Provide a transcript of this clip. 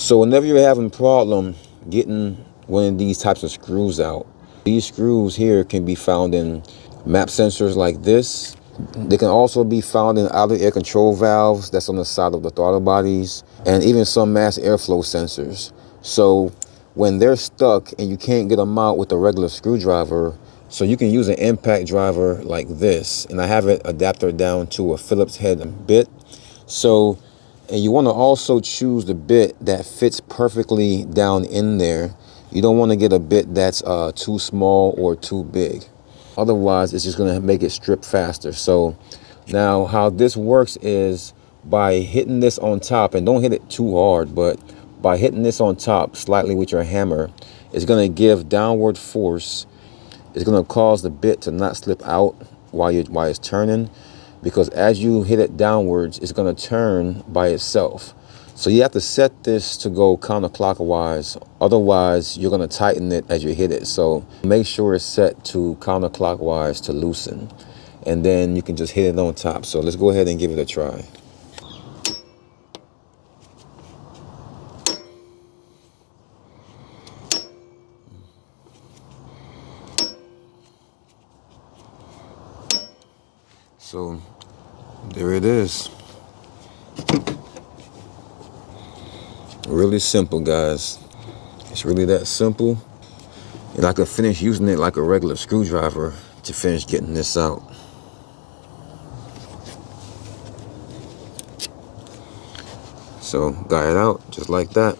So whenever you're having a problem getting one of these types of screws out, these screws here can be found in MAP sensors like this. They can also be found in outer air control valves that's on the side of the throttle bodies, and even some mass airflow sensors. So when they're stuck and you can't get them out with a regular screwdriver, so you can use an impact driver like this, and I have it adapted down to a Phillips head bit. So, and you want to also choose the bit that fits perfectly down in there. You don't want to get a bit that's too small or too big. Otherwise, it's just going to make it strip faster. So now how this works is by hitting this on top, and don't hit it too hard, but by hitting this on top slightly with your hammer, it's going to give downward force. It's going to cause the bit to not slip out while it's turning, because as you hit it downwards, it's going to turn by itself. So you have to set this to go counterclockwise. Otherwise, you're going to tighten it as you hit it. So make sure it's set to counterclockwise to loosen. And then you can just hit it on top. So let's go ahead and give it a try. So there it is. Really simple, guys. It's really that simple. And I could finish using it like a regular screwdriver to finish getting this out. So got it out just like that.